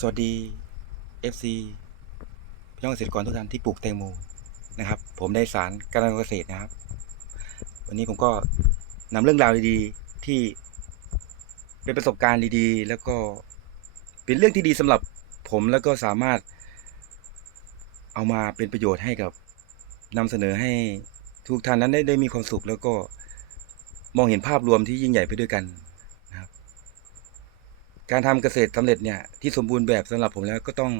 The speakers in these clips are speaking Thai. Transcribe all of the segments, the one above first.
สวัสดี FC พี่น้องเกษตรกรทุกท่านที่ปลูกแตงโมนะครับ ผมได้สารการเกษตรนะครับ วันนี้ผมก็นำเรื่องราวดีๆที่เป็นประสบการณ์ดีๆ แล้วก็เป็นเรื่องที่ดีสำหรับผมแล้วก็สามารถเอามาเป็นประโยชน์ให้กับนำเสนอให้ทุกท่านนั้นได้ได้มีความสุข แล้วก็มองเห็นภาพรวมที่ยิ่งใหญ่ไปด้วยกัน การทำเกษตรสำเร็จเนี่ยที่สมบูรณ์แบบสำหรับผมแล้วก็ต้อง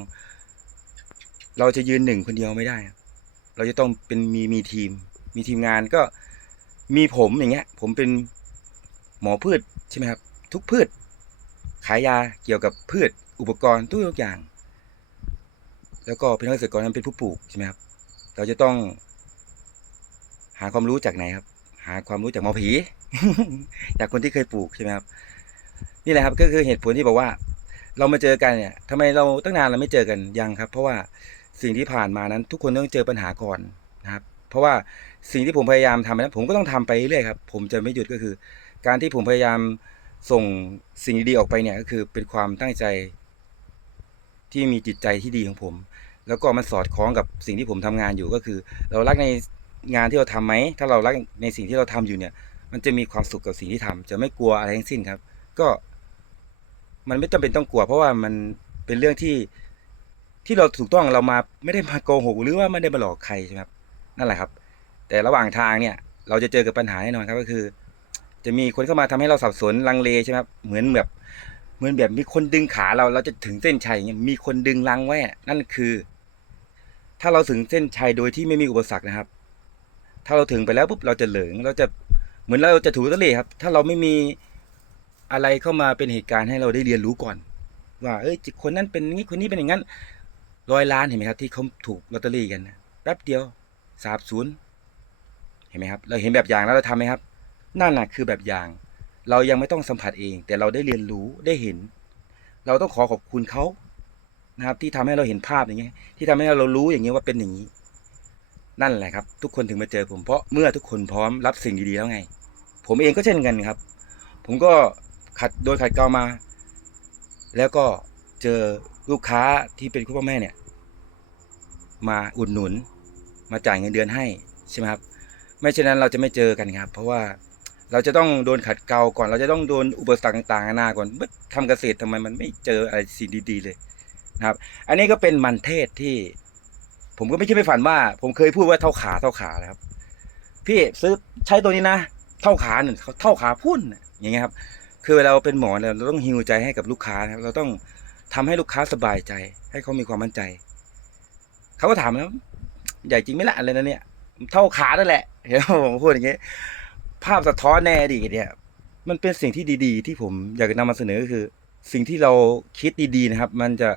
เราจะยืนหนึ่งคนเดียวไม่ได้ เราจะต้องเป็นมีมีทีม มีทีมงานก็มีผมอย่างเงี้ย ผมเป็นหมอพืชใช่ไหมครับ ทุกพืช ขายยาเกี่ยวกับพืชอุปกรณ์ทุกอย่าง แล้วก็พี่น้องเกษตรกรนั้นเป็นผู้ปลูกใช่ไหมครับ เราจะต้อง หาความรู้จากไหนครับ หาความรู้จากหมอผี จากคนที่เคยปลูกใช่ไหมครับ นี่แหละครับก็คือเหตุผลที่บอกว่า เรามาเจอกันเนี่ยทำไมเราตั้งนานเราไม่เจอกันยังครับ เพราะว่าสิ่งที่ผ่านมานั้น ทุกคนต้องเจอปัญหาก่อนนะครับ เพราะว่าสิ่งที่ผมพยายามทำนั้นผมก็ต้องทำไปเรื่อยครับ ผมจะไม่หยุดก็คือ การที่ผมพยายามส่งสิ่งดีๆออกไปเนี่ยก็คือเป็นความตั้งใจ ที่มีจิตใจที่ดีของผม แล้วก็มันสอดคล้องกับสิ่งที่ผมทำงานอยู่ก็คือ เรารักในงานที่เราทำไหมถ้าเรารักในสิ่งที่เราทำอยู่เนี่ย มันจะมีความสุขกับสิ่งที่ทำจะไม่กลัวอะไรทั้งสิ้นครับ ก็ มันไม่จำเป็นต้องกลัว เพราะว่ามันเป็นเรื่องที่ที่เราถูกต้องเรามาไม่ได้มาโกหกหรือว่าไม่ได้มาหลอกใครใช่ไหมครับนั่นแหละครับ แต่ระหว่างทางเนี่ย เราจะเจอกับปัญหาแน่นอนครับก็คือ จะมีคนเข้ามาทำให้เราสับสนลังเลใช่ไหมครับเหมือนแบบเหมือนแบบมีคนดึงขาเราเราจะถึงเส้นชัยเงี้ยมีคนดึงลังไว้นั่นคือ ถ้าเราถึงเส้นชัยโดยที่ไม่มีอุปสรรคนะครับ ถ้าเราถึงไปแล้วปุ๊บเราจะเหลิงเราจะเหมือนเราจะถูกตะเลครับ ถ้าเราไม่มี อะไรเข้ามาเป็นเหตุการณ์ให้เราได้เรียนรู้ก่อน ว่าเอ้ยคนนั้นเป็นอย่างนี้คนนี้เป็นอย่างนั้นร้อยล้านเห็นไหมครับที่เขาถูกลอตเตอรี่กันนะแป๊บเดียวสาบศูนย์เห็นไหมครับ เราเห็นแบบอย่างแล้วเราทำไหมครับนั่นน่ะคือแบบอย่าง เรายังไม่ต้องสัมผัสเอง แต่เราได้เรียนรู้ได้เห็น เราต้องขอขอบคุณเขานะครับ ที่ทำให้เราเห็นภาพอย่างเงี้ยที่ทำให้เรารู้อย่างเงี้ยว่าเป็นอย่างนี้ นั่นแหละครับ ทุกคนถึงมาเจอผมเพราะเมื่อทุกคนพร้อมรับสิ่งดีๆแล้วไง ผมเองก็เช่นกันครับ ผมก็ ขัดโดยขัดเกลามา แล้วก็เจอลูกค้าที่เป็นคุณพ่อแม่เนี่ย มาอุดหนุน มาจ่ายเงินเดือนให้ใช่ไหมครับ ไม่เช่นนั้นเราจะไม่เจอกันครับ เพราะว่าเราจะต้องโดนขัดเกลาก่อน เราจะต้องโดนอุปสรรคต่างๆนานาก่อนเฮ้ยทำเกษตรทำไมมันไม่เจออะไรสิ่งดี ๆ เลยนะครับ อันนี้ก็เป็นมันเทศที่ ผมก็ไม่คิดไม่ฝันว่า ผมเคยพูดว่าเท่าขาเท่าขานะครับ พี่ซื้อใช้ตัวนี้นะ เท่าขาหนึ่งเท่าขาพุ่นอย่างเงี้ยครับ คือเวลาเราเป็นหมอเนี่ยเราต้องฮิวใจให้กับลูกค้านะครับเราต้องทำให้ลูกค้าสบายใจ ให้เขามีความมั่นใจ เขาก็ถามแล้วใหญ่จริงไหมล่ะอะไรนะเนี่ย เท่าขานั่นแหละเห็นผมพูดอย่างเงี้ยภาพสะท้อนแน่ดีเนี่ย มันเป็นสิ่งที่ดี ๆ ที่ผมอยากจะนำมาเสนอคือ สิ่งที่เราคิดดีๆนะครับ มันจะ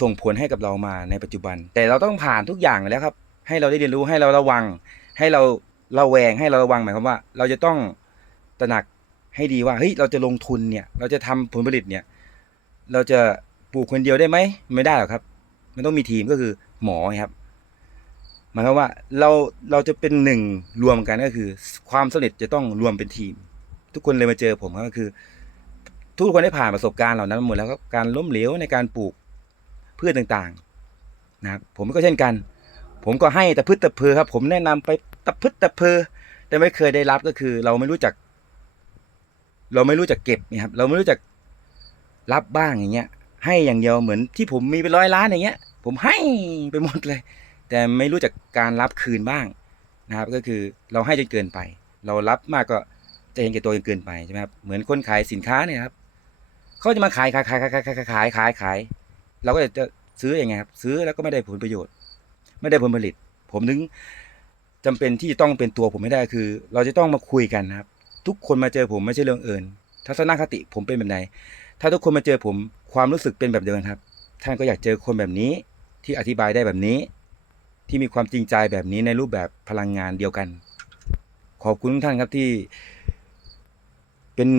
ส่งผลให้กับเรามาในปัจจุบัน แต่เราต้องผ่านทุกอย่างแล้วครับ ให้เราได้เรียนรู้ให้เราระวัง ให้เราระแวงให้เราระวังหมายความว่า เราจะต้องตระหนัก ให้ดีว่าเฮ้ยเราจะลงทุนเนี่ยเราจะทำผลผลิตเนี่ยเราจะปลูกคนเดียวได้ไหมไม่ได้หรอกครับ มันต้องมีทีมก็คือหมอครับหมายความว่าเราเราจะเป็นหนึ่งรวมกันก็คือ ความสำเร็จจะต้องรวมเป็นทีม ทุกคนเลยมาเจอผมก็คือ ทุกคนได้ผ่านประสบการณ์เหล่านั้นหมดแล้วครับการล้มเหลวในการปลูกพืชต่างๆนะครับผมก็เช่นกัน ผมก็ให้แต่พืชแต่เพอครับ ผมแนะนำไปแตะพืชแต่เพอแต่ไม่เคยได้รับก็คือ เราไม่รู้จัก เราไม่รู้จักเก็บนะครับเราไม่รู้จักรับบ้างอย่างเงี้ย ให้อย่างเดียวเหมือนที่ผมมีเป็นร้อยล้านอย่างเงี้ย ผมให้ไปหมดเลย แต่ไม่รู้จักการรับคืนบ้างนะครับ ก็คือเราให้จนเกินไป เรารับมากก็จะเห็นแก่ตัวจนเกินไปใช่ไหมครับเหมือนคนขายสินค้าเนี่ยครับเขาจะมาขายขายขายขายขายขายขายขายขายเราก็จะซื้ออย่างไงครับ ซื้อแล้วก็ไม่ได้ผลประโยชน์ ไม่ได้ผลผลิต ผมถึงจำเป็นที่จะต้องเป็นตัวผมไม่ได้คือ เราจะต้องมาคุยกันครับ ทุกคนมาเจอผมไม่ใช่เรื่องเอิญทัศนคติผมเป็นแบบไหน ถ้าทุกคนมาเจอผมความรู้สึกเป็นแบบเดิมครับ ท่านก็อยากเจอคนแบบนี้ที่อธิบายได้แบบนี้ ที่มีความจริงใจแบบนี้ในรูปแบบพลังงานเดียวกัน ขอบคุณทุกท่านครับที่ เป็น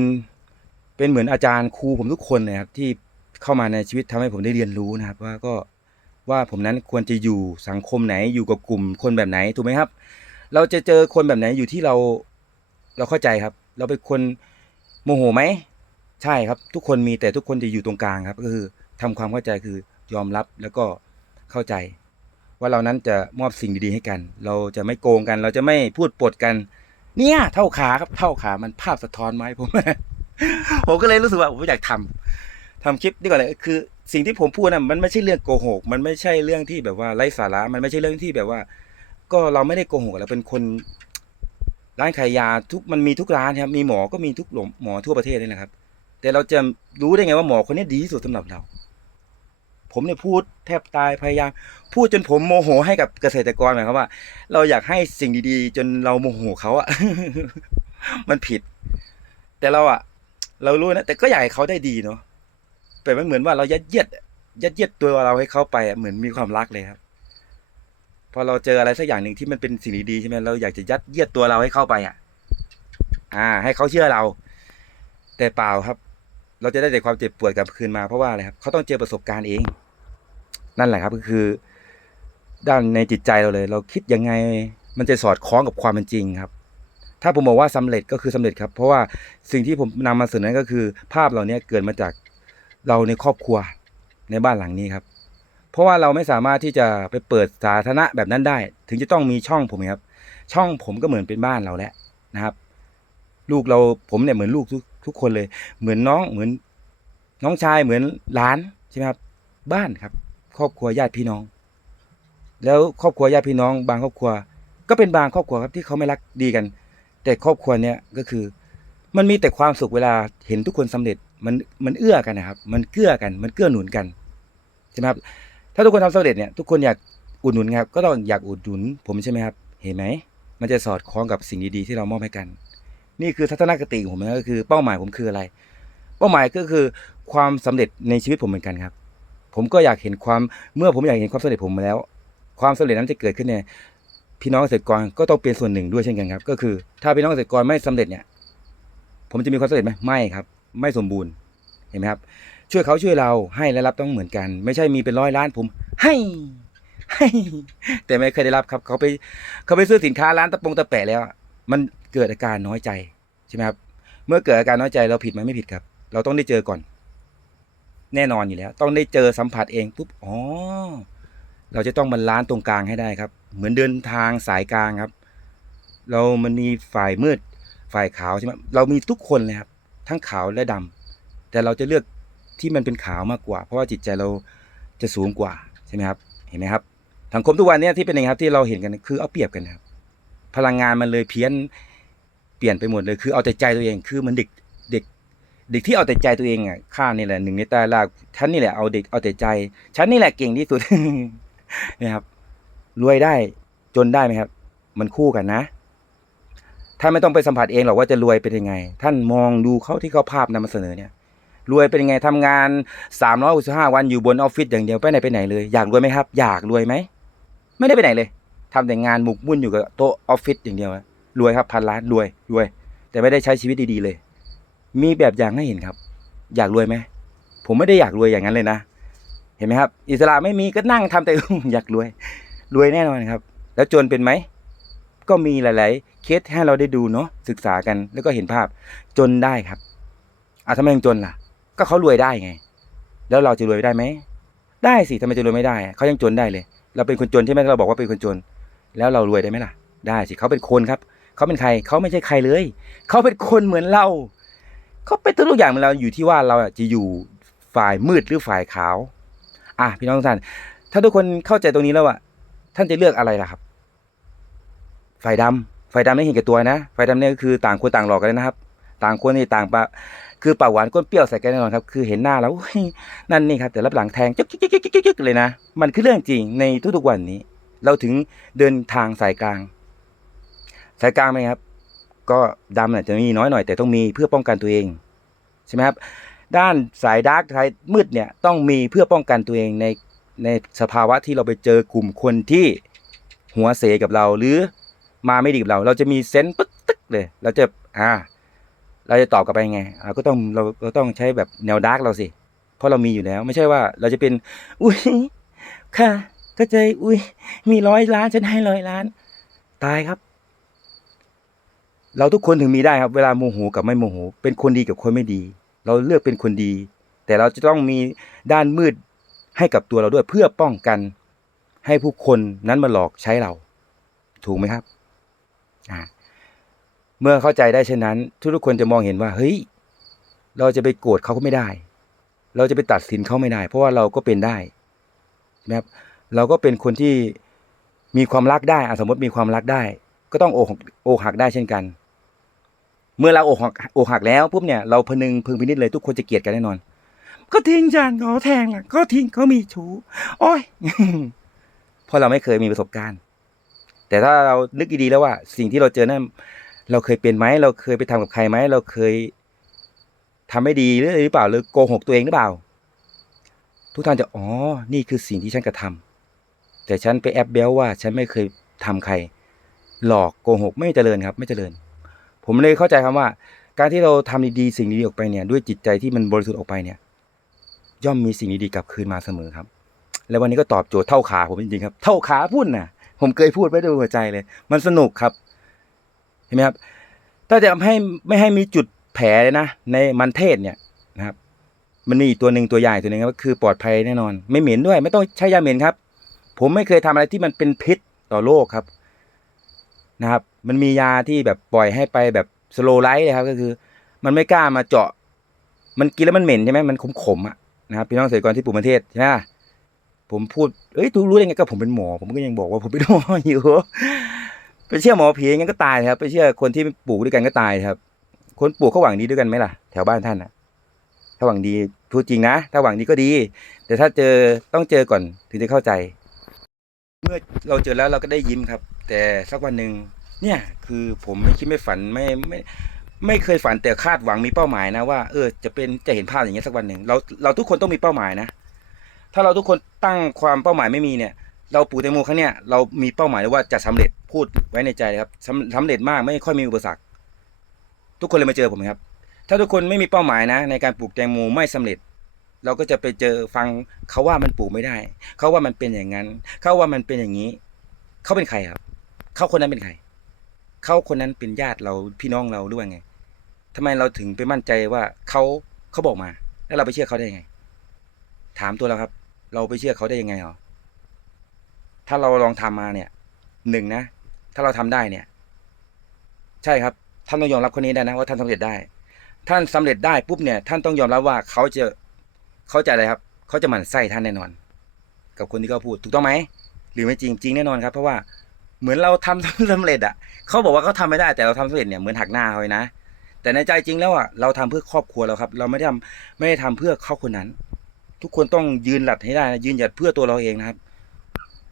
เป็นเหมือนอาจารย์ครูผมทุกคนเลยครับที่เข้ามาในชีวิตทำให้ผมได้เรียนรู้นะครับ ว่าก็ว่าผมนั้นควรจะอยู่สังคมไหนอยู่กับกลุ่มคนแบบไหนถูกไหมครับ เราจะเจอคนแบบไหนอยู่ที่เรา เราเข้าใจครับ เราเป็นคนโมโหไหมใช่ครับ ทุกคนมีแต่ทุกคนจะอยู่ตรงกลางครับ ก็คือทำความเข้าใจคือยอมรับแล้วก็เข้าใจ ว่าเรานั้นจะมอบสิ่งดีๆให้กัน เราจะไม่โกงกัน เราจะไม่พูดปดกัน เนี่ยเท่าขาครับเท่าขามันภาพสะท้อนไหมผม ผมก็เลยรู้สึกว่าผมอยากทำทำคลิปนี่ก่อนเลยคือ สิ่งที่ผมพูดนะมันไม่ใช่เรื่องโกหก มันไม่ใช่เรื่องที่แบบว่าไร้สาระมันไม่ใช่เรื่องที่แบบว่า ก็เราไม่ได้โกหกเราเป็นคน ร้านขายยาทุกมันมีทุกร้านครับมีหมอก็มีทุกหมอทั่วประเทศนี่แหละครับ แต่เราจะรู้ได้ไงว่าหมอคนนี้ดีที่สุดสำหรับเรา ผมเนี่ยพูดแทบตายพยายามพูดจนผมโมโหให้กับเกษตรกรหมายความว่า เราอยากให้สิ่งดี ๆ จนเราโมโหเขาอะมันผิด แต่เราอะเรารู้นะแต่ก็อยากให้เขาได้ดีเนาะแต่มันเหมือนว่าเรายัดเยียดยัดเยียดตัวเราให้เขาไปเหมือนมีความรักเลยครับ พอเราเจออะไรสักอย่างหนึ่งที่มันเป็นสิ่งดีๆใช่ไหมเราอยากจะยัดเยียดตัวเราให้เข้าไปอะ อ่า ให้เขาเชื่อเรา แต่เปล่าครับ เราจะได้แต่ความเจ็บปวดกลับคืนมาเพราะว่าอะไรครับเขาต้องเจอประสบการณ์เอง นั่นแหละครับก็คือ ด้านในจิตใจเราเลย เราคิดยังไง มันจะสอดคล้องกับความเป็นจริงครับ ถ้าผมบอกว่าสำเร็จก็คือสำเร็จครับ เพราะว่าสิ่งที่ผมนำมาเสนอก็คือ ภาพเหล่านี้เกิดมาจากเราในครอบครัวในบ้านหลังนี้ครับ เพราะว่าเราไม่สามารถที่จะไปเปิดสาธารณะแบบนั้นได้ ถึงจะต้องมีช่องผมครับ ช่องผมก็เหมือนเป็นบ้านเราแล้วนะครับ ลูกเราผมเนี่ยเหมือนลูกทุกทุกคนเลย เหมือนน้องเหมือนน้องชายเหมือนหลานใช่ไหมครับบ้านครับ ครอบครัวญาติพี่น้อง แล้วครอบครัวญาติพี่น้อง บางครอบครัว ก็เป็นบางครอบครัวครับที่เขาไม่รักดีกัน แต่ครอบครัวเนี้ยก็คือ มันมีแต่ความสุขเวลาเห็นทุกคนสำเร็จมันมันเอื้อกันนะครับ มันเกื้อกันมันเกื้อหนุนกันใช่ไหมครับ ถ้าทุกคนทำสำเร็จเนี่ยทุกคนอยากอุดหนุนครับก็ต้องอยากอุดหนุนผมใช่ไหมครับ เห็นไหมมันจะสอดคล้องกับสิ่งดีๆที่เรามอบให้กัน นี่คือทัศนคติของผมนะก็คือเป้าหมายผมคืออะไร เป้าหมายก็คือความสำเร็จในชีวิตผมเหมือนกันครับ ผมก็อยากเห็นความเมื่อผมอยากเห็นความสำเร็จผมมาแล้ว ความสำเร็จนั้นจะเกิดขึ้นเนี่ยพี่น้องเกษตรกรก็ต้องเป็นส่วนหนึ่งด้วยเช่นกันครับ ก็คือ ถ้าพี่น้องเกษตรกรไม่สำเร็จเนี่ย ผมจะมีความสำเร็จไหมไม่ครับ ไม่สมบูรณ์เห็นไหมครับ ช่วยเขาช่วยเราให้และรับต้องเหมือนกัน ไม่ใช่มีเป็นร้อยล้านผม ให้ ให้ แต่ไม่เคยได้รับครับ เขาไปเขาไปซื้อสินค้าร้านตะปงตะแปะแล้ว มันเกิดอาการน้อยใจใช่ไหมครับเมื่อเกิดอาการน้อยใจเราผิดไหมไม่ผิดครับ เราต้องได้เจอก่อน แน่นอนอยู่แล้ว ต้องได้เจอสัมผัสเองปุ๊บอ๋อเราจะต้องบรรลานตรงกลางให้ได้ครับ เหมือนเดินทางสายกลางครับ เรามันมีฝ่ายมืด ฝ่ายขาวใช่ไหมเรามีทุกคนเลยครับ ทั้งขาวและดำแต่เราจะเลือก ที่มันเป็นขาวมากกว่า เพราะว่าจิตใจเราจะสูงกว่าใช่ไหมครับเห็นไหมครับสังคมทุกวันนี้ที่เป็นอย่างครับที่เราเห็นกันคือเอาเปรียบกันครับ พลังงานมันเลยเพี้ยนเปลี่ยนไปหมดเลยคือเอาแต่ใจตัวเองคือมันเด็กเด็ก เด็กที่เอาแต่ใจตัวเองอะข้านี่แหละหนึ่งในใตาลากฉันนี่แหละเอาเด็กเอาแต่ใจฉันนี่แหละเก่งที่สุดนะครับ รวยได้จนได้ไหมครับ มันคู่กันนะท่านไม่ต้องไปสัมผัสเองหรอกว่าจะรวยเป็นยังไง ท่านมองดูเขาที่เขาภาพนำมาเสนอเนี่ย รวยเป็นยังไงทำงานสามร้อยสิบห้าวันอยู่บนออฟฟิศอย่างเดียวไปไหนไปไหนเลยอยากรวยไหมครับ อยากรวยไหมไม่ได้ไปไหนเลยทำแต่งานหมกมุ่นอยู่กับโต๊ะออฟฟิศอย่างเดียวรวยครับพันล้านรวยรวย แต่ไม่ได้ใช้ชีวิตดีๆเลย มีแบบอย่างให้เห็นครับ อยากรวยไหมผมไม่ได้อยากรวยอย่างนั้นเลยนะ เห็นไหมครับ อิสระไม่มีก็นั่งทำแต่อยากรวย รวยแน่นอนครับ แล้วจนเป็นไหมก็มีหลาย ๆ เคสให้เราได้ดูเนาะศึกษากันแล้วก็เห็นภาพจนได้ครับอะทำไมยังจนล่ะ ก็เขารวยได้ไง แล้วเราจะรวยได้ไหม ได้สิทำไมจะรวยไม่ได้ เขายังจนได้เลย เราเป็นคนจนใช่ไหมเราบอกว่าเป็นคนจน แล้วเรารวยได้ไหมล่ะ ได้สิเขาเป็นคนครับ เขาเป็นใคร เขาไม่ใช่ใครเลย เขาเป็นคนเหมือนเรา เขาเป็นทุกอย่างเหมือนเราอยู่ที่ว่าเราจะอยู่ฝ่ายมืดหรือฝ่ายขาว อะพี่น้องทุกท่าน ถ้าทุกคนเข้าใจตรงนี้แล้วอะท่านจะเลือกอะไรล่ะครับ ฝ่ายดำฝ่ายดำไม่เห็นแก่ตัวนะ ฝ่ายดำเนี่ยก็คือต่างคนต่างหลอกกันนะครับ ต่างคนนี่ต่างปะ คือปากหวานก้นเปรี้ยวใส่กันแน่นอนครับ คือเห็นหน้าแล้วนั่นนี่ครับ แต่รับหลังแทงจึ๊กจึ๊กจึ๊กจึ๊กเลยนะ มันคือเรื่องจริงในทุกๆวันนี้ เราถึงเดินทางสายกลาง สายกลางไหมครับ ก็ดำน่ะจะมีน้อยหน่อย แต่ต้องมีเพื่อป้องกันตัวเองใช่ไหมครับ ด้านสายดาร์กสายมืดเนี่ยต้องมีเพื่อป้องกันตัวเองในในสภาวะที่เราไปเจอกลุ่มคนที่หัวเสกับเราหรือมาไม่ดีกับเรา เราจะมีเซนส์ปึ๊กตึ๊กเลย เราจะอ่า เราจะตอบกลับไปไงอ่าก็ต้องเราเราต้องใช้แบบแนวดาร์กเราสิ เพราะเรามีอยู่แล้ว ไม่ใช่ว่าเราจะเป็น อุ้ยค่ะก็ใจอุ้ยมีร้อยล้านฉันให้ร้อยล้าน ตายครับ เราทุกคนถึงมีได้ครับ เวลาโมโหกับไม่โมโห เป็นคนดีกับคนไม่ดี เราเลือกเป็นคนดี แต่เราจะต้องมีด้านมืดให้กับตัวเราด้วยเพื่อป้องกัน ให้ผู้คนนั้นมาหลอกใช้เรา ถูกไหมครับ เมื่อเข้าใจได้เช่นนั้น ทุกๆคนจะมองเห็นว่า เฮ้ย เราจะไปโกรธเขาก็ไม่ได้ เราจะไปตัดสินเขาไม่ได้ เพราะว่าเราก็เป็นได้ใช่ไหมครับเราก็เป็นคนที่มีความรักได้อะสมมติมีความรักได้ ก็ต้องโอกหักอกหักได้เช่นกัน เมื่อเราอกหักอกหักแล้วปุ๊บเนี่ยเราพนึงพึงพินิจเลยทุกคนจะเกลียดกันแน่นอน ก็ทิ้งฉันเขาแทงล่ะ ก็ทิ้งเขามีชู้โอ้ยเพราะเราไม่เคยมีประสบการณ์ แต่ถ้าเรานึกดีๆแล้วว่า สิ่งที่เราเจอนั้น เราเคยเป็นไหมเราเคยไปทำกับใครไหมเราเคยทำไม่ดีหรือหรือเปล่าหรือโกหกตัวเองหรือเปล่า ทุกท่านจะอ๋อนี่คือสิ่งที่ฉันกระทำแต่ฉันไปแอบเบลว่า ฉันไม่เคยทำใคร หลอกโกหกไม่เจริญครับ ไม่เจริญ ผมเลยเข้าใจคำว่า การที่เราทำดีๆสิ่งดีๆออกไปเนี่ย ด้วยจิตใจที่มันบริสุทธิ์ออกไปเนี่ย ย่อมมีสิ่งดีๆกลับคืนมาเสมอครับ และวันนี้ก็ตอบโจทย์เท่าขาผมจริงๆครับ เท่าขาพูดน่ะผมเคยพูดไว้ด้วยหัวใจเลย มันสนุกครับ เห็นไหมครับ ถ้าจะให้ไม่ให้มีจุดแผลเลยนะ ในมันเทศเนี่ยนะครับ มันมีอีกตัวหนึ่งตัวใหญ่ตัวหนึ่งก็คือปลอดภัยแน่นอน ไม่เหม็นด้วย ไม่ต้องใช้ยาเหม็นครับ ผมไม่เคยทำอะไรที่มันเป็นพิษต่อโลกครับนะครับ มันมียาที่แบบปล่อยให้ไปแบบสโลไลท์เลยครับ ก็คือ มันไม่กล้ามาเจาะ มันกินแล้วมันเหม็นใช่ไหมมันขมๆอะนะครับพี่น้องเกษตรกรที่ปลูกมันเทศใช่ไหมผมพูด เอ้ยทุกรู้ได้ไงก็ผมเป็นหมอ ผมก็ยังบอกว่าผมเป็นหมออยู่ ไปเชื่อหมอผีงั้นก็ตายครับ ไปเชื่อคนที่ปลูกด้วยกันก็ตายครับ คนปลูกเขาหวังดีด้วยกันไหมล่ะ แถวบ้านท่านนะถ้าหวังดีพูดจริงนะ ถ้าหวังดีก็ดี แต่ถ้าเจอต้องเจอก่อนถึงจะเข้าใจ เมื่อเราเจอแล้วเราก็ได้ยิ้มครับ แต่สักวันหนึ่งเนี่ยคือผมไม่คิดไม่ฝันไม่ไม่ไม่เคยฝันแต่คาดหวังมีเป้าหมายนะว่าเออจะเป็นจะเห็นภาพอย่างเงี้ยสักวันหนึ่งเราเราทุกคนต้องมีเป้าหมายนะ ถ้าเราทุกคนตั้งความเป้าหมายไม่มีเนี่ย เราปลูกแตงโมครั้งเนี้ยเรามีเป้าหมายว่าจะสำเร็จ พูดไว้ในใจเลยครับสำสำเร็จมากไม่ค่อยมีอุปสรรค ทุกคนเลยมาเจอผมครับ ถ้าทุกคนไม่มีเป้าหมายนะ ในการปลูกแตงโมไม่สำเร็จ เราก็จะไปเจอฟังเขาว่ามันปลูกไม่ได้ เขาว่ามันเป็นอย่างนั้น เขาว่ามันเป็นอย่างนี้ เขาเป็นใครครับ เขาคนนั้นเป็นใคร เขาคนนั้นเป็นญาติเราพี่น้องเราหรือว่าไงทำไมเราถึงไปมั่นใจว่าเขาเขาบอกมา แล้วเราไปเชื่อเขาได้ยังไง ถามตัวเราครับ เราไปเชื่อเขาได้ยังไงหรอถ้าเราลองทำมาเนี่ยหนึ่งนะ ถ้าเราทำได้เนี่ย ใช่ครับ ท่านต้องยอมรับคนนี้ได้นะว่าท่านสำเร็จได้ ท่านสำเร็จได้ปุ๊บเนี่ย ท่านต้องยอมรับว่าเขาจะเขาจะอะไรครับ เขาจะหมั่นไส้ท่านแน่นอน กับคนที่เขาพูดถูกต้องไหมหรือไม่จริงจริงแน่นอนครับ เพราะว่าเหมือนเราทำสำเร็จอะเขาบอกว่าเขาทำไม่ได้แต่เราทำสำเร็จเนี่ยเหมือนหักหน้าเขาเลยนะแต่ในใจจริงแล้วอะเราทำเพื่อครอบครัวเราครับ เราไม่ได้ทำไม่ได้ทำเพื่อเขาคนนั้น ทุกคนต้องยืนหลัดให้ได้นะยืนหยัดเพื่อตัวเราเองนะครับ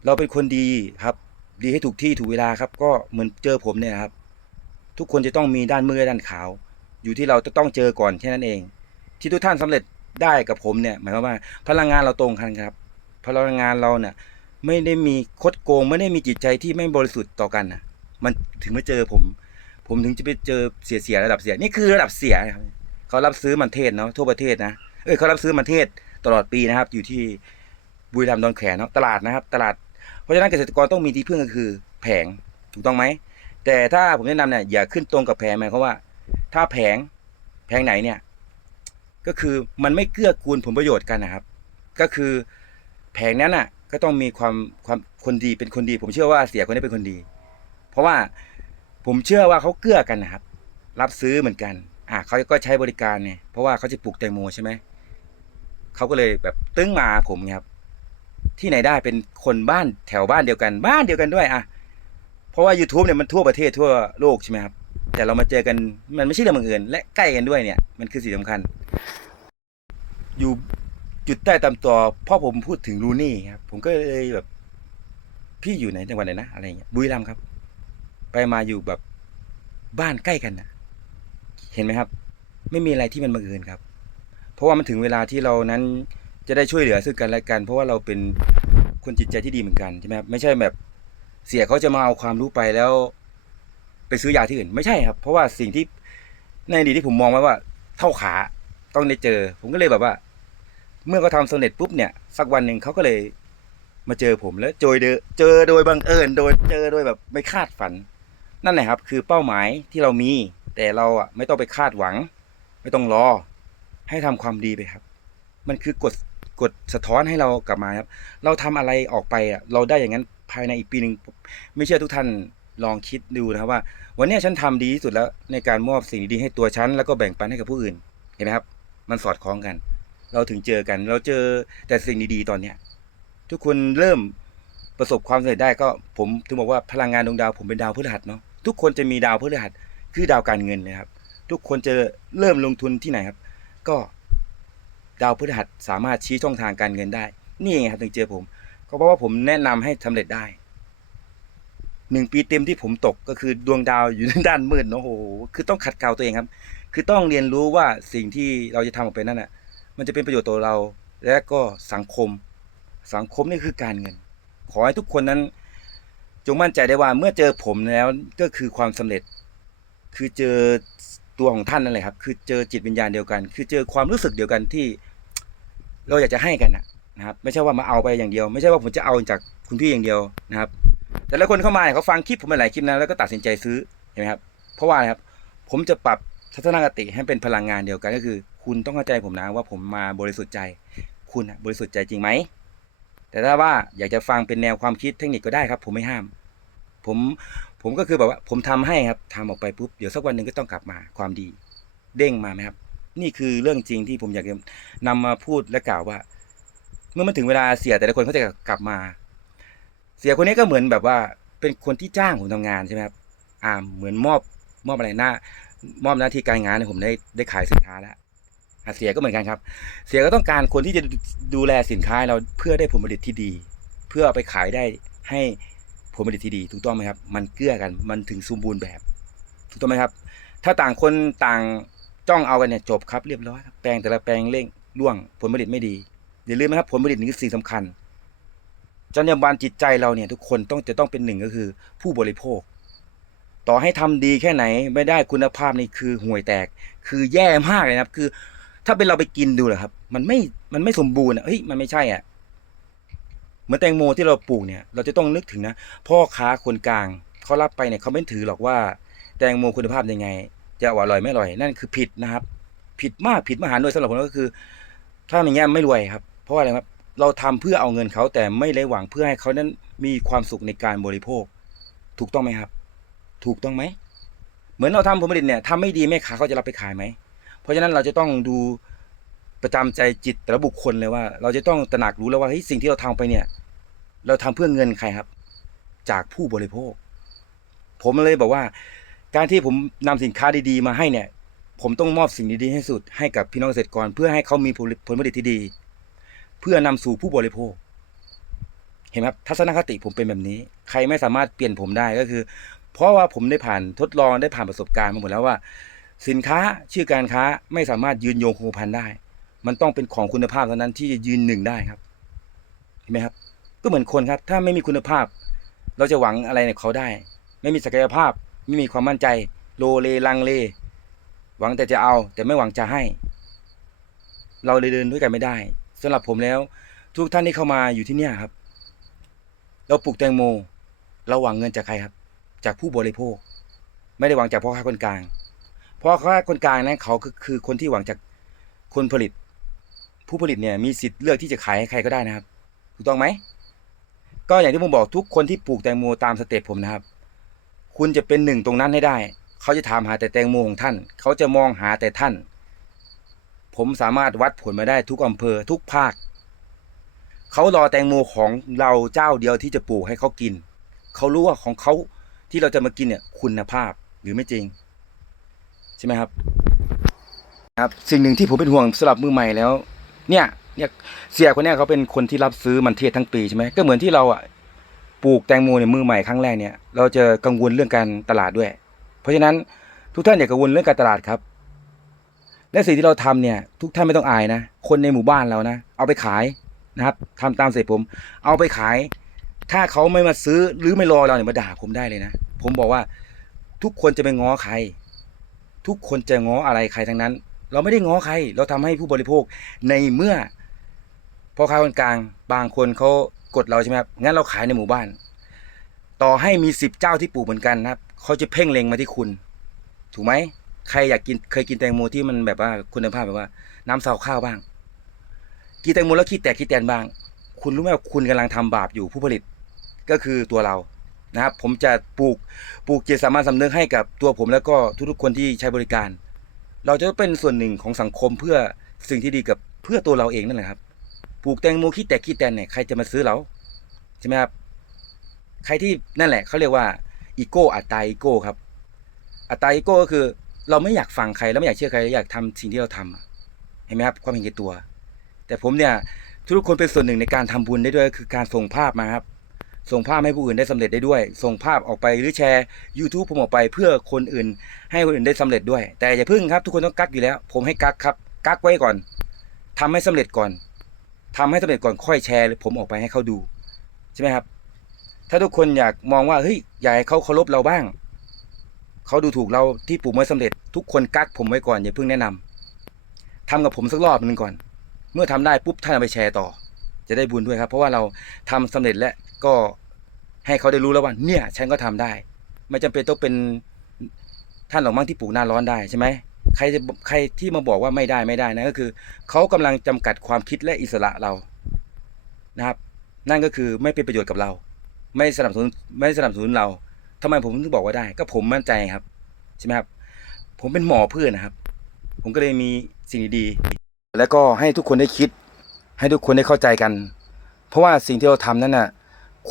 เราเป็นคนดีครับ ดีให้ถูกที่ถูกเวลาครับ ก็เหมือนเจอผมเนี่ยครับ ทุกคนจะต้องมีด้านมืดและด้านขาว อยู่ที่เราจะต้องเจอก่อนแค่นั้นเอง ที่ทุกท่านสำเร็จได้กับผมเนี่ย หมายความว่า พลังงานเราตรงกันครับ พลังงานเราเนี่ยไม่ได้มีคดโกง ไม่ได้มีจิตใจที่ไม่บริสุทธิ์ต่อกันนะมันถึงมาเจอผม ผมถึงจะไปเจอเสียเสียระดับเสียนี่คือระดับเสียครับเขารับซื้อมันเทศเนาะทั่วประเทศนะเอ้ยเขารับซื้อมันเทศตลอดปีนะครับ อยู่ที่บุรีรัมย์ดอนแขนเนาะตลาดนะครับ ตลาด เพราะฉะนั้นเกษตรกรต้องมีที่พึ่งก็คือแผงถูกต้องไหม แต่ถ้าผมแนะนำเนี่ยอย่าขึ้นตรงกับแผงหมายความว่า ถ้าแผงแผงไหนเนี่ยก็คือมันไม่เกื้อกูลผลประโยชน์กันนะครับ ก็คือแผงนั้นน่ะก็ต้องมีความความคนดีเป็นคนดี ผมเชื่อว่าเสียคนนี้เป็นคนดี เพราะว่าผมเชื่อว่าเขาเกื้อกันนะครับ รับซื้อเหมือนกันอะเขาก็ใช้บริการเนี่ยเพราะว่าเขาจะปลูกแตงโมใช่ไหมเขาก็เลยแบบตึ้งมาผมครับ ที่ไหนได้เป็นคนบ้านแถวบ้านเดียวกัน บ้านเดียวกันด้วยอะเพราะว่า YouTube เนี่ยมันทั่วประเทศทั่วโลกใช่ไหมครับ แต่เรามาเจอกันมันไม่ใช่เรื่องบังเอิญและใกล้กันด้วยเนี่ย มันคือสิ่งสำคัญ อยู่จุดใต้ตำตัวพ่อผมพูดถึงรูนี่ครับ ผมก็เลยแบบ พี่อยู่ไหนจังหวัดไหนนะอะไรเงี้ยบุรีรัมย์ครับ ไปมาอยู่แบบบ้านใกล้กันนะเห็นไหมครับ ไม่มีอะไรที่มันบังเอิญครับ เพราะว่ามันถึงเวลาที่เรานั้น จะได้ช่วยเหลือซึ่งกันและกัน เพราะว่าเราเป็นคนจิตใจที่ดีเหมือนกันใช่ไหมครับไม่ใช่แบบเสียเขาจะมาเอาความรู้ไปแล้ว ไปซื้อยาที่อื่น ไม่ใช่ครับ เพราะว่าสิ่งที่ในอดีตที่ผมมองไว้ว่า เท่าขาต้องได้เจอ ผมก็เลยแบบว่า เมื่อเขาทำสำเร็จปุ๊บเนี่ย สักวันหนึ่งเขาก็เลยมาเจอผมแล้วเจอเดอเจอโดยบังเอิญโดยเจอโดยแบบไม่คาดฝัน นั่นแหละครับ คือเป้าหมายที่เรามี แต่เราอะไม่ต้องไปคาดหวัง ไม่ต้องรอ ให้ทำความดีไปครับ มันคือกด กดสะท้อนให้เรากลับมาครับ เราทำอะไรออกไปอะเราได้อย่างนั้นภายในอีกปีหนึ่งไม่เชื่อทุกท่านลองคิดดูนะครับว่า วันนี้ฉันทำดีที่สุดแล้วในการมอบสิ่งดีๆให้ตัวฉันแล้วก็แบ่งปันให้กับผู้อื่นเห็นไหมครับ มันสอดคล้องกัน เราถึงเจอกัน เราเจอแต่สิ่งดีๆตอนเนี้ยทุกคนเริ่มประสบความสำเร็จได้ก็ผมถึงบอกว่าพลังงานดวงดาวผมเป็นดาวพฤหัสเนาะทุกคนจะมีดาวพฤหัสคือดาวการเงินนะครับ ทุกคนจะเริ่มลงทุนที่ไหนครับ ก็ ดาวพฤหัสสามารถชี้ช่องทางการเงินได้ นี่ไงครับถึงเจอผม ก็เพราะว่าผมแนะนำให้สำเร็จได้หนึ่งปีเต็มที่ผมตกก็คือดวงดาวอยู่ในด้านมืดเนอะโอ้โหคือต้องขัดเกลาตัวเองครับ คือต้องเรียนรู้ว่าสิ่งที่เราจะทำออกไปนั่นน่ะ มันจะเป็นประโยชน์ต่อเรา และก็สังคม สังคมนี่คือการเงิน ขอให้ทุกคนนั้น จงมั่นใจได้ว่าเมื่อเจอผมแล้วก็คือความสำเร็จ คือเจอ ตัวของท่านนั่นแหละครับ คือเจอจิตวิญญาณเดียวกัน คือเจอความรู้สึกเดียวกันที่ เราอยากจะให้กันนะครับไม่ใช่ว่ามาเอาไปอย่างเดียว ไม่ใช่ว่าผมจะเอาจากคุณพี่อย่างเดียวนะครับ แต่ละคนเข้ามาเขาฟังคลิปผมมาหลายคลิปนะแล้วก็ตัดสินใจซื้อเห็นไหมครับ เพราะว่าอะไรครับ ผมจะปรับทัศนคติให้เป็นพลังงานเดียวกันก็คือ คุณต้องเข้าใจผมนะว่าผมมาบริสุทธิ์ใจ คุณบริสุทธิ์ใจจริงไหมแต่ถ้าว่าอยากจะฟังเป็นแนวความคิดเทคนิคก็ได้ครับ ผมไม่ห้าม ผม ผมก็คือแบบว่า ผมทำให้ครับทำออกไปปุ๊บเดี๋ยวสักวันหนึ่งก็ต้องกลับมาความดี เด้งมาไหมครับ นี่คือเรื่องจริงที่ผมอยากจะนำมาพูดและกล่าวว่า เมื่อมันถึงเวลาเสียแต่ละคนเขาจะกลับมา เสียคนนี้ก็เหมือนแบบว่า เป็นคนที่จ้างผมทำงานใช่ไหมครับอ่าเหมือนมอบมอบอะไรหน้ามอบหน้าที่การงานให้ผมได้ได้ขายสินค้าแล้วอะเสียก็เหมือนกันครับ เสียก็ต้องการคนที่จะดูแลสินค้าเราเพื่อได้ผลผลิตที่ดี เพื่อเอาไปขายได้ให้ ผลผลิตที่ดีถูกต้องไหมครับ มันเกื้อกันมันถึงสมบูรณ์แบบ ถูกต้องไหมครับ ถ้าต่างคนต่างจ้องเอากันเนี่ยจบครับเรียบร้อยครับแปลงแต่ละแปลงเร่งร่วงผลผลิตไม่ดีอย่าลืมนะครับผลผลิตนี่คือสิ่งสำคัญจรรยาบรรณจิตใจเราเนี่ยทุกคนต้องจะต้องเป็นหนึ่งก็คือ ผู้บริโภค ต่อให้ทำดีแค่ไหนไม่ได้คุณภาพนี่คือห่วยแตก คือแย่มากเลยนะครับ คือ ถ้าเป็นเราไปกินดูเหรอครับ มันไม่มันไม่สมบูรณ์อะเฮ้ยมันไม่ใช่อะ เหมือนแตงโมที่เราปลูกเนี่ยเราจะต้องนึกถึงนะ พ่อค้าคนกลางเขารับไปเนี่ยเขาไม่ถือหรอกว่า แตงโมคุณภาพยังไง จะอร่อยไม่อร่อยนั่นคือผิดนะครับ ผิดมากผิดมหาโดยสำหรับผมก็คือ ถ้าอย่างเงี้ยไม่รวยครับ เพราะอะไรครับเราทำเพื่อเอาเงินเขาแต่ไม่ได้หวังเพื่อให้เขานั้นมีความสุขในการบริโภค ถูกต้องไหมครับ ถูกต้องไหมเหมือนเราทำผลผลิตเนี่ยทำไม่ดีแม่ค้าเขาจะรับไปขายไหมเพราะฉะนั้นเราจะต้องดู ประจำใจจิตแต่ละบุคคลเลยว่า เราจะต้องตระหนักรู้แล้วว่าเฮ้ยสิ่งที่เราทำไปเนี่ย เราทำเพื่อเงินใครครับ จากผู้บริโภค ผมเลยบอกว่า การที่ผมนำสินค้าดีๆ มาให้เนี่ย ผมต้องมอบสิ่งดีๆให้สุดให้กับพี่น้องเกษตรกร เพื่อให้เขามีผลผลผลิตที่ดี เพื่อนำสู่ผู้บริโภค เห็นไหมครับทัศนคติผมเป็นแบบนี้ ใครไม่สามารถเปลี่ยนผมได้ก็คือ เพราะว่าผมได้ผ่านทดลองได้ผ่านประสบการณ์มาหมดแล้วว่า สินค้าชื่อการค้าไม่สามารถยืนโยงคงพันได้ มันต้องเป็นของคุณภาพเท่านั้นที่จะยืนหนึ่งได้ครับ เห็นไหมครับ ก็เหมือนคนครับ ถ้าไม่มีคุณภาพ เราจะหวังอะไรในเขาได้ ไม่มีศักยภาพ ไม่มีความมั่นใจ โลเลลังเล หวังแต่จะเอา แต่ไม่หวังจะให้ เราเลยเดินด้วยกันไม่ได้สำหรับผมแล้ว ทุกท่านที่เข้ามาอยู่ที่เนี่ยครับ เราปลูกแตงโม เราหวังเงินจากใครครับ จากผู้บริโภค ไม่ได้หวังจากพ่อค้าคนกลางพราะค้าคนกลางนั้นเขาคือคือคนที่หวังจากคนผลิต ผู้ผลิตเนี่ยมีสิทธิ์เลือกที่จะขายให้ใครก็ได้นะครับ ถูกต้องไหม ก็อย่างที่ผมบอกทุกคนที่ปลูกแตงโมตามสเต็ปผมนะครับ คุณจะเป็นหนึ่งตรงนั้นให้ได้ เขาจะถามหาแต่แตงโมของท่าน เขาจะมองหาแต่ท่าน ผมสามารถวัดผลมาได้ทุกอำเภอทุกภาค เขารอแตงโมของเราเจ้าเดียวที่จะปลูกให้เขากิน เขารู้ว่าของเขาที่เราจะมากินเนี่ยคุณภาพหรือไม่จริง ใช่ไหมครับครับ สิ่งหนึ่งที่ผมเป็นห่วงสำหรับมือใหม่แล้ว เนี่ยเนี่ยเสียคนเนี้ยเขาเป็นคนที่รับซื้อมันเทศทั้งปีใช่ไหมก็เหมือนที่เราอะปลูกแตงโมเนี่ยมือใหม่ครั้งแรกเนี่ยเราจะกังวลเรื่องการตลาดด้วย เพราะฉะนั้นทุกท่านอย่ากังวลเรื่องการตลาดครับ และสิ่งที่เราทำเนี่ย ทุกท่านไม่ต้องอายนะ คนในหมู่บ้านเรานะ เอาไปขายนะครับทำตามเสร็จผม เอาไปขาย ถ้าเขาไม่มาซื้อหรือไม่รอเราเนี่ยมาด่าผมได้เลยนะ ผมบอกว่าทุกคนจะไปง้อใคร ทุกคนจะง้ออะไรใครทั้งนั้น เราไม่ได้ง้อใคร เราทำให้ผู้บริโภคในเมื่อพ่อค้าคนกลาง บางคนเขากดเราใช่ไหมครับงั้นเราขายในหมู่บ้าน ต่อให้มีสิบเจ้าที่ปลูกเหมือนกันนะครับเขาจะเพ่งเล็งมาที่คุณ ถูกไหมใครอยากกินเคยกินแตงโมที่มันแบบว่าคุณภาพแบบว่า น้ำซาวข้าวบ้างกี่แตงโมแล้วขี้แตกขี้แตนบ้าง คุณรู้ไหมว่าคุณกำลังทำบาปอยู่ผู้ผลิตก็คือตัวเรานะครับผมจะปลูกปลูกเจตสามัญสำนึกให้กับตัวผมแล้วก็ทุกๆคนที่ใช้บริการ เราจะเป็นส่วนหนึ่งของสังคมเพื่อสิ่งที่ดีกับเพื่อตัวเราเองนั่นแหละครับปลูกแตงโมขี้แตกขี้แตนเนี่ยใครจะมาซื้อเราใช่ไหมครับใครที่นั่นแหละเขาเรียกว่าอีโก้อัตตาอีโก้ครับ อัตตาอีโก้ก็คือเราไม่อยากฟังใครแล้วไม่อยากเชื่อใครอยากทำสิ่งที่เราทำอะเห็นไหมครับความเห็นแก่ตัว แต่ผมเนี่ยทุกคนเป็นส่วนหนึ่งในการทำบุญได้ด้วยคือการส่งภาพมาครับ ส่งภาพให้ผู้อื่นได้สำเร็จได้ด้วย ส่งภาพออกไปหรือแชร์ YouTube ผมออกไปเพื่อคนอื่น ให้คนอื่นได้สำเร็จด้วย แต่อย่าพึ่งครับทุกคนต้องกักอยู่แล้ว ผมให้กักครับกักไว้ก่อนทำให้สำเร็จก่อนทำให้สำเร็จก่อนค่อยแชร์หรือผมออกไปให้เขาดูใช่ไหมครับ ถ้าทุกคนอยากมองว่าเฮ้ยอยากให้เขาเคารพเราบ้างเขาดูถูกเราที่ปลูกไม้สำเร็จ ทุกคนกักผมไว้ก่อนอย่าเพิ่งแนะนำทำกับผมสักรอบหนึงก่อน เมื่อทำได้ปุ๊บท่านเอาไปแชร์ต่อ จะได้บุญด้วยครับ เพราะว่าเราทำสำเร็จแล้ว ก็ให้เขาได้รู้แล้วว่าเนี่ย ฉันก็ทำได้ ไม่จำเป็นต้องเป็นท่านหรอกมั้งที่ปลูกหน้าร้อนได้ใช่ไหมใครจะใครที่มาบอกว่าไม่ได้ไม่ได้นะก็คือเขากำลังจำกัดความคิดและอิสระเรานะครับ นั่นก็คือไม่เป็นประโยชน์กับเรา ไม่สนับสนุนไม่สนับสนุนเราทำไมผมถึงบอกว่าได้ ก็ผมมั่นใจครับใช่ไหมครับ ผมเป็นหมอพืชนนะครับ ผมก็เลยมีสิ่งดีๆแล้วก็ให้ทุกคนได้คิด ให้ทุกคนได้เข้าใจกัน เพราะว่าสิ่งที่เราทำนั้นน่ะ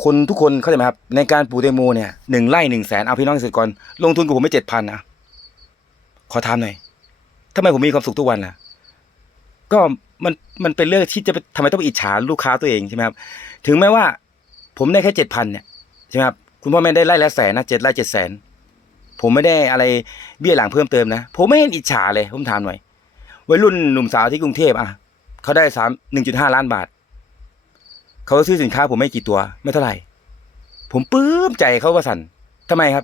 คนทุกคนเข้าใจไหมครับ ในการปลูกแตงโมเนี่ยหนึ่งไร่หนึ่งแสนเอาพี่น้องเกษตรกรลงทุนกับผมไม่เจ็ดพันนะขอถามหน่อยทำไมผมมีความสุขทุกวันล่ะ ก็มันมันเป็นเรื่องที่จะทำไมต้องไปอิจฉาลูกค้าตัวเองใช่ไหมครับ ถึงแม้ว่า ผมได้แค่เจ็ดพันเนี่ยใช่ไหมครับคุณพ่อแม่ได้ไร่ละแสนนะเจ็ดไร่เจ็ดแสนผมไม่ได้อะไรเบี้ยหลังเพิ่มเติมนะผมไม่เห็นอิจฉาเลยผมถามหน่อยวัยรุ่นหนุ่มสาวที่กรุงเทพอะเขาได้สามหนึ่งจุดห้าล้านบาท เขาซื้อสินค้าผมไม่กี่ตัว ไม่เท่าไหร่ ผมปลื้มใจเขาว่าสันทำไมครับ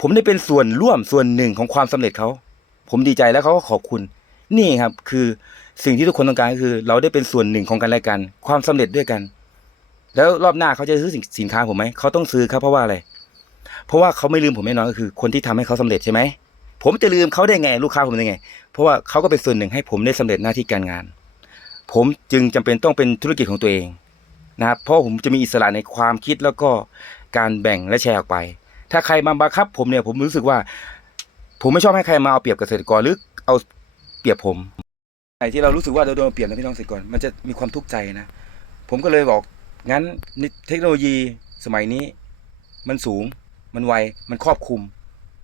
ผมได้เป็นส่วนร่วมส่วนหนึ่งของความสำเร็จเขา ผมดีใจแล้วเขาก็ขอบคุณ นี่ครับ คือสิ่งที่ทุกคนต้องการก็คือ เราได้เป็นส่วนหนึ่งของกันและกัน ความสำเร็จด้วยกัน แล้วรอบหน้าเขาจะซื้อสินสินค้าผมไหมเขาต้องซื้อครับเพราะว่าอะไรเพราะว่าเขาไม่ลืมผมแน่นอนก็คือ คนที่ทำให้เขาสำเร็จใช่ไหมผมจะลืมเขาได้ไง ลูกค้าผมได้ไง เพราะว่าเขาก็เป็นส่วนหนึ่งให้ผมได้สำเร็จหน้าที่การงาน ผมจึงจำเป็นต้องเป็นธุรกิจของตัวเอง นะครับเพราะผมจะมีอิสระในความคิดแล้วก็การแบ่งและแชร์ออกไป ถ้าใครมาบังคับ ผมเนี่ยผมรู้สึกว่า ผมไม่ชอบให้ใครมาเอาเปรียบเกษตรกรหรือเอาเปรียบผมไอ้ที่เรารู้สึกว่าเราโดนเอาเปรียบนะพี่น้องเกษตรกรมันจะมีความทุกข์ใจนะ ผมก็เลยบอกงั้นเทคโนโลยีสมัยนี้ มันสูงมันไวมันครอบคลุม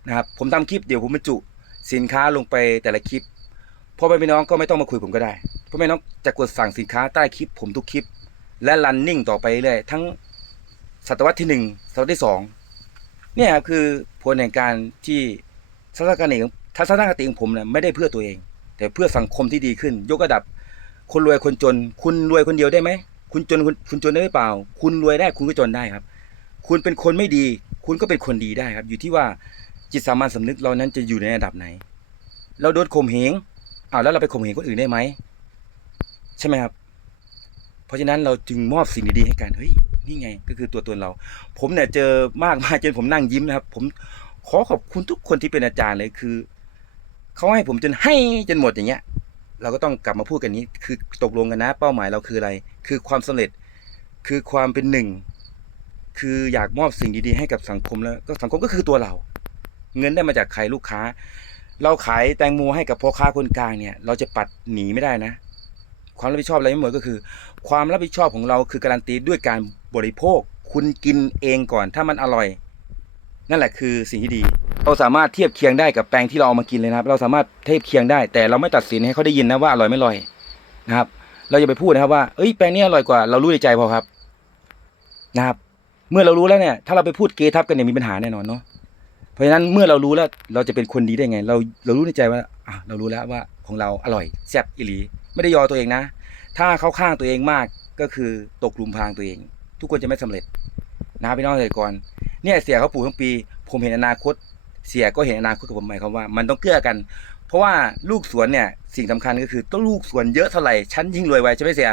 นะครับผมทำคลิปเดี๋ยวผมบรรจุสินค้าลงไปแต่ละคลิปพ่อแม่พี่น้องก็ไม่ต้องมาคุยผมก็ได้พ่อแม่น้องจะกดสั่งสินค้าใต้คลิปผมทุกคลิป และรันนิ่งต่อไปเรื่อยทั้งศตวรรษที่หนึ่งศตวรรษที่สองเนี่ยครับคือผลแห่งการที่ทัศนคติของทัศนคติของผมเนี่ยไม่ได้เพื่อตัวเอง แต่เพื่อสังคมที่ดีขึ้น ยกระดับ คนรวยคนจน คุณรวยคนเดียวได้ไหมคุณจนคุณจนได้หรือเปล่า คุณรวยได้คุณก็จนได้ครับ คุณเป็นคนไม่ดี คุณก็เป็นคนดีได้ครับ อยู่ที่ว่าจิตสามัญสำนึกเรานั้นจะอยู่ในระดับไหน เราโดนข่มเหงอ้าวแล้วเราไปข่มเหงคนอื่นได้ไหมใช่ไหมครับ ราะฉะนั้นเราจึงมอบสิ่งดีๆให้กันเฮ้ยนี่ไงก็คือตัวตนเรา ผมเนี่ยเจอมากมายจนผมนั่งยิ้มนะครับ ผมขอขอบคุณทุกคนที่เป็นอาจารย์เลยคือเขาให้ผมจนให้จนหมดอย่างเงี้ย เราก็ต้องกลับมาพูดกันนี้ คือตกลงกันนะ เป้าหมายเราคืออะไร คือความสำเร็จคือความเป็นหนึ่ง คืออยากมอบสิ่งดีๆ ให้กับสังคมแล้ว ก็สังคมก็คือตัวเรา เงินได้มาจากใครลูกค้า เราขายแตงโมให้กับพ่อค้าคนกลางเนี่ย เราจะปัดหนีไม่ได้นะ ความรับผิดชอบอะไรไม่หมดก็คือ ความรับผิดชอบของเราคือการันตีด้วยการบริโภค คุณกินเองก่อนถ้ามันอร่อย นั่นแหละคือสิ่งที่ดี เราสามารถเทียบเคียงได้กับแปลงที่เราเอามากินเลยนะครับ เราสามารถเทียบเคียงได้ แต่เราไม่ตัดสินให้เขาได้ยินนะว่าอร่อยไม่อร่อยนะครับ เราอย่าไปพูดนะครับว่าเอ้ยแปลงนี้อร่อยกว่าเรารู้ในใจพอครับ นะครับ เมื่อเรารู้แล้วเนี่ย ถ้าเราไปพูดเกทับกันเนี่ยมีปัญหาแน่นอนเนาะเพราะฉะนั้นเมื่อเรารู้แล้วเราจะเป็นคนดีได้ไง เราเรารู้ในใจว่าอะเรารู้แล้วว่าของเราอร่อยแซ่บอิหลี ไม่ได้ยอตัวเองนะ ถ้าเขาข้างตัวเองมากก็คือตกลุมพรางตัวเอง ทุกคนจะไม่สำเร็จนะครับพี่น้องเกษตรกรเนี่ยเสียเขาปลูกทั้งปี ผมเห็นอนาคต เสียก็เห็นอนาคตกับผมหมายความว่ามันต้องเกื้อกัน เพราะว่าลูกสวนเนี่ยสิ่งสำคัญก็คือต้องลูกสวนเยอะเท่าไหร่ฉันยิ่งรวยไวใช่ไหมเสีย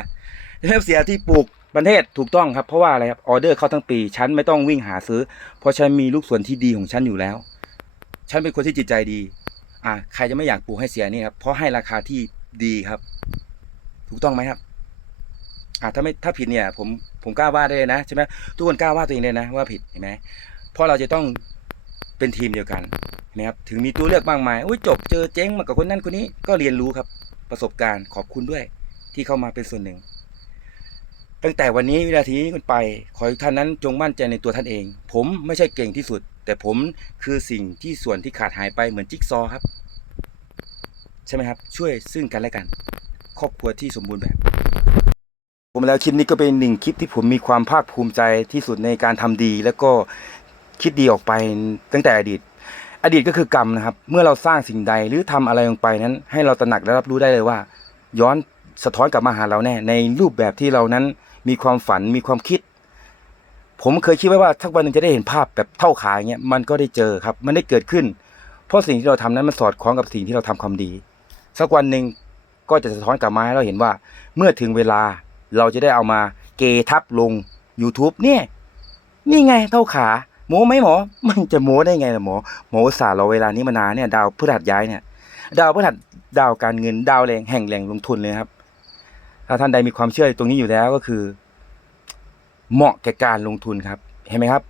ใช่ไหมเสียที่ปลูกประเทศถูกต้องครับเพราะว่าอะไรครับออเดอร์เข้าทั้งปีฉันไม่ต้องวิ่งหาซื้อ เพราะฉันมีลูกสวนที่ดีของฉันอยู่แล้ว ฉันเป็นคนที่จิตใจดี อ่าใครจะไม่อยากปลูกให้เสียนี่ครับเพราะให้ราคาที่ดีครับ ถูกต้องไหมครับอ่าถ้าไม่ถ้าผิดเนี่ย ผมผมกล้าว่าได้เลยนะใช่ไหมทุกคนกล้าว่าตัวเองเลยนะ ว่าผิดเห็นไหมเพราะเราจะต้องเป็นทีมเดียวกันนไหมครับถึงมีตัวเลือกมากมายอุ้ยจบเจอเจ๊งมากับคนนั้นคนนี้ก็เรียนรู้ครับ ประสบการณ์ขอบคุณด้วย ที่เข้ามาเป็นส่วนหนึ่ง ตั้งแต่วันนี้วินาทีนี้ขึ้นไป ขอให้ท่านนั้นจงมั่นใจในตัวท่านเอง ผมไม่ใช่เก่งที่สุด แต่ผมคือสิ่งที่ส่วนที่ขาดหายไปเหมือนจิ๊กซอครับ ใช่ไหมครับ ช่วยซึ่งกันและกัน ครอบครัวที่สมบูรณ์แบบผมแล้วคลิปนี้ก็เป็นหนึ่งคลิปที่ผมมีความภาคภูมิใจที่สุดในการทำดี แล้วก็คิดดีออกไปตั้งแต่อดีต อดีตก็คือกรรมนะครับ เมื่อเราสร้างสิ่งใดหรือทำอะไรลงไปนั้น ให้เราตระหนักและรับรู้ได้เลยว่า ย้อนสะท้อนกลับมาหาเราแน่ ในรูปแบบที่เรานั้นมีความฝันมีความคิด ผมเคยคิดไว้ว่าสักวันหนึ่งจะได้เห็นภาพแบบเท่าขาอย่างเงี้ยมันก็ได้เจอครับ มันได้เกิดขึ้น เพราะสิ่งที่เราทำนั้นมันสอดคล้องกับสิ่งที่เราทำความดี สักวันหนึ่ง ก็จะสะท้อนกลับมาให้เราเห็นว่า เมื่อถึงเวลาเราจะได้เอามาเกทับลง YouTube เนี่ยนี่ไงเท่าขาโม้ไหมหมอ มันจะโม้ได้ไงล่ะหมอหมออุตส่าห์รอเวลานี้มานานเนี่ย ดาวพฤหัสย้ายเนี่ย ดาวพฤหัสดาวการเงินดาวแรงแห่งแหล่งลงทุนเลยครับ ถ้าท่านใดมีความเชื่อตรงนี้อยู่แล้วก็คือ เหมาะแก่การลงทุนครับ เห็นไหมครับ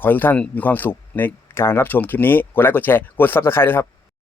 ขอให้ทุกท่านมีความสุขในการรับชมคลิปนี้ กดไลค์กดแชร์กดซับสไครต์ด้วยครับ